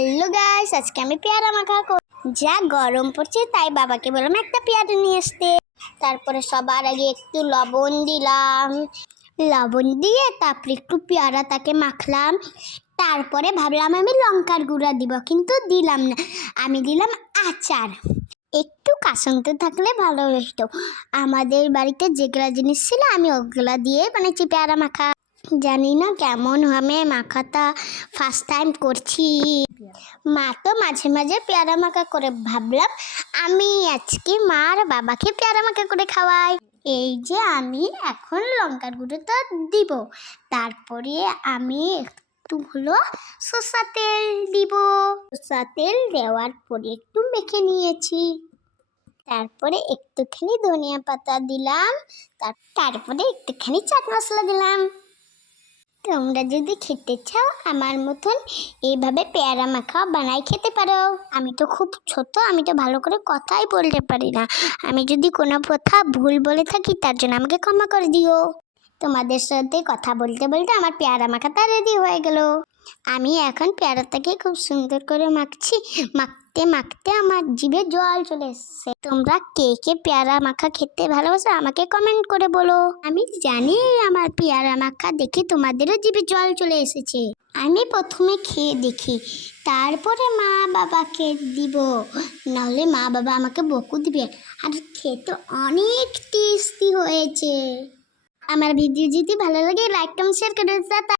Hello guys, আজকে আমি পেয়ারা মাখা যা গরম পড়ছে তাই বাবাকে বললাম একটা পেয়ারা নিয়ে আসতে। তারপরে সবার আগে একটু লবণ দিলাম, লবণ দিয়ে তারপরে একটু পেয়ারাটাকে মাখলাম। তারপরে ভাবলাম আমি লঙ্কার গুঁড়া দিব, কিন্তু দিলাম না, আমি দিলাম আচার। একটু কাসন্ত থাকলে ভালো হতো। আমাদের বাড়িতে যেগুলা জিনিস ছিল আমি ওগুলা দিয়ে বানাচ্ছি পেয়ারা মাখা। জানি না কেমন হবে মাখাটা, ফার্স্ট টাইম করছি। মা তো মাঝে মাঝে পেয়ারা মাখা করে, ভাবলাম আমি আজকে মা আর বাবাকে পেয়ারা মাখা করে খাওয়াই। এই যে আমি এখন লঙ্কার গুঁড়োটা দিব, তারপরে আমি একটু হলো সরষের তেল দিব। সরষের তেল দেওয়ার পরে একটু মেখে নিয়েছি। তারপরে একটুখানি ধনিয়া পাতা দিলাম, তারপরে একটুখানি চাট মশলা দিলাম। তোমরা যদি খেতে চাও আমার মতন এইভাবে পেয়ারা মাখা বানাই খেতে পারো। আমি তো খুব ছোট, আমি তো ভালো করে কথাই বলতে পারি না। আমি যদি কোনো কথা ভুল বলে থাকি তার জন্য আমাকে ক্ষমা করে দিও। তোমাদের সাথে কথা বলতে বলতে আমার পেয়ারা মাখাটা রেডি হয়ে গেল। আমি এখন পেয়ারাটাকে খুব সুন্দর করে মাখছি। মাখতে মাখতে আমার জিভে জল চলে এসছে। তোমরা কে কে পেয়ারা মাখা খেতে ভালোবাসো আমাকে কমেন্ট করে বলো। আমি জানি আমার পেয়ারা মাখা দেখে তোমাদেরও জিভে জল চলে এসেছে। আমি প্রথমে খেয়ে দেখি, তারপরে মা বাবাকে দিব, নাহলে মা বাবা আমাকে বকু দিবে। আর খেতে অনেক টেস্টি হয়েছে। আমার ভিডিও যদি ভালো লাগে লাইক কমেন্ট শেয়ার করে দাও।